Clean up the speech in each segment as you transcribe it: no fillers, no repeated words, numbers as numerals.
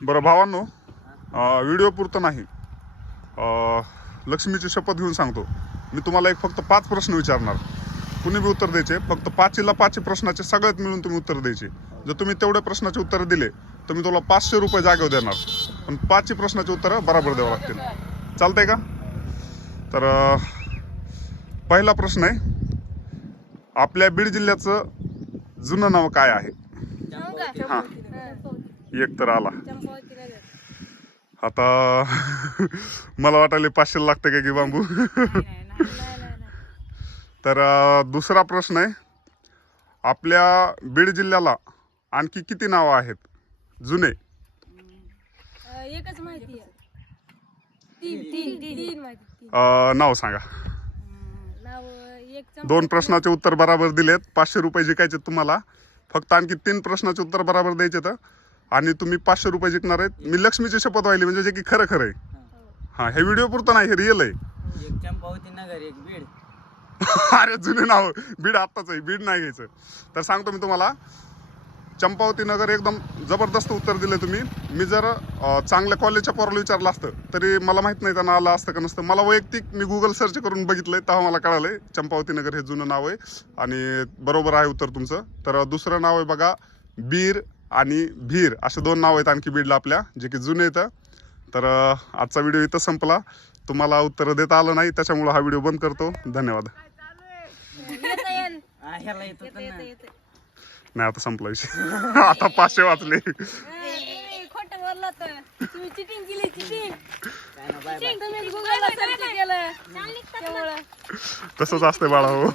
बरं भावांनो, व्हिडिओ पुरतं नाही, लक्ष्मीची शपथ घेऊन सांगतो. मी तुम्हाला फक्त 5 प्रश्न विचारणार. कुणी बी उत्तर द्यायचे. फक्त 5ला 5 प्रश्नाचे सगळ्यात मिळून तुम्ही उत्तर द्यायचे. जर तुम्ही तेवढ्या प्रश्नाचे उत्तर दिले तर मी तुला 500 रुपये जागेवर देणार. पण 5 प्रश्नाचे उत्तर बरोबर द्यावं लागतील. चालतंय का? तर पहिला प्रश्न आहे, आपल्या बीड जिल्ह्याचं जुनं नाव काय आहे? हां, एक तर आला. आता मला वाटायला 500 लागतं का की बांबू. तर दुसरा प्रश्न आहे, आपल्या बीड जिल्ह्याला आणखी किती नावं आहेत जुने? एकच माहिती आहे. तीन माहिती. नाव सांगा. नाव एक 2 प्रश्नाचे उत्तर बरोबर दिलेत, 500 रुपये जिंकायचे तुम्हाला. फक्त आणखी 3 प्रश्नाचे उत्तर बरोबर द्यायचे तर आणि तुम्ही 500 रुपये जिंकणार आहेत. मी लक्ष्मीची शपथ वाहिली म्हणजे जे की खरं खरं आहे. हां, हे व्हिडिओ पुरतं नाही, हे रिअल आहे. एक चंपावती नगर, एक बीड. अरे जुने नाव. बीड आत्ताच आहे, बीड नाही घ्यायचं. तर सांगतो मी तुम्हाला, चंपावती नगर एकदम जबरदस्त उत्तर दिलं तुम्ही. मी जर चांगल्या कॉलेजच्या पोराला विचारलं असतं तरी मला माहित नाही त्यांना आलं असतं का नसतं. मला वैयक्तिक मी गुगल सर्च करून बघितलंय तेव्हा मला कळालंय चंपावती नगर हे जुनं नाव आहे आणि बरोबर आहे उत्तर तुमचं. तर दुसरं नाव आहे बघा, बीर आणि भीर, असे 2 नाव आहेत आणखी बीडला आपल्या, जे की जुने येतं. तर आजचा व्हिडिओ इथं संपला. तुम्हाला उत्तर देता आलं नाही त्याच्यामुळे हा व्हिडिओ बंद करतो. धन्यवाद. ह्याला येत होतं ना. नाही, आता संपला विषय. आता 500 वाचले. खोटं बोलला तर तुम्ही चिटिंग केली. चिटिंग काय ना, बाय बाय. तुम्ही गुगलला सर्च केलं त्यामुळं. तसंच असते बाळा हो.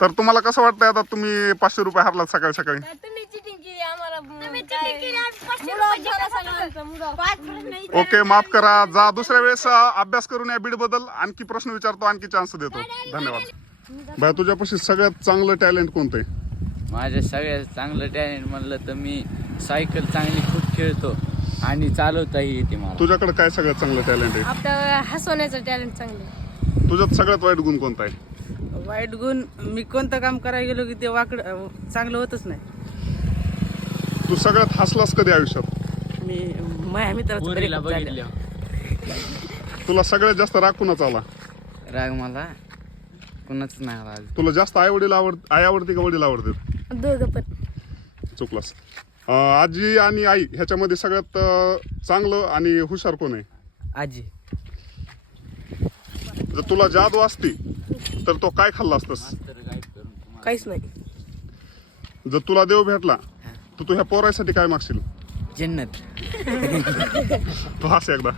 तर तुम्हाला कसं वाटतंय आता तुम्ही 500 रुपये हरलात सकाळी सकाळी? तुम्ही चिटिंग केली आम्हाला. तुम्ही चिटिंग केली. 500 रुपये. ओके, माफ करा. जा दुसऱ्या वेळेस अभ्यास करून या बीड बद्दल आणखी प्रश्न विचारतो, आणखी चान्स देतो. धन्यवाद. बाय, तुझ्यापाशी सगळ्यात चांगलं टॅलेंट कोणतं आहे? माझं सगळ्यात चांगलं टॅलेंट म्हणलं तर मी सायकल चांगली खूप खेळतो आणि चालवताही येते मला. तुझ्याकडे काय सगळ्यात चांगलं टॅलेंट आहे? आपलं हसवण्याचं टॅलेंट चांगलं. तुझ्यात सगळ्यात वाईट गुण कोणता आहे? वाईट गुण, मी कोणतं काम करायला गेलो की ते वाकडं चांगलं होतच नाही. तू सगळ्यात हसलास कधी आयुष्यात? मी माझ्या मित्राचं पोरीला breakup झालं. बघितलं. तुला सगळ्यात जास्त राग कुणाचा आला? राग मला कुणाच नाही आला. तुला जास्त आई आवडते का वडील आवडतात? दोघं पण. चुकलास. आजी आणि आई ह्याच्यामध्ये सगळ्यात चांगलं आणि हुशार कोण आहे? आजी. जर तुला जादू असती तर तो काय खाल्ला असतस? काहीच नाही. जर तुला देव भेटला तर तू ह्या पोरासाठी काय मागशील? जन्नत. तू हस एकदा.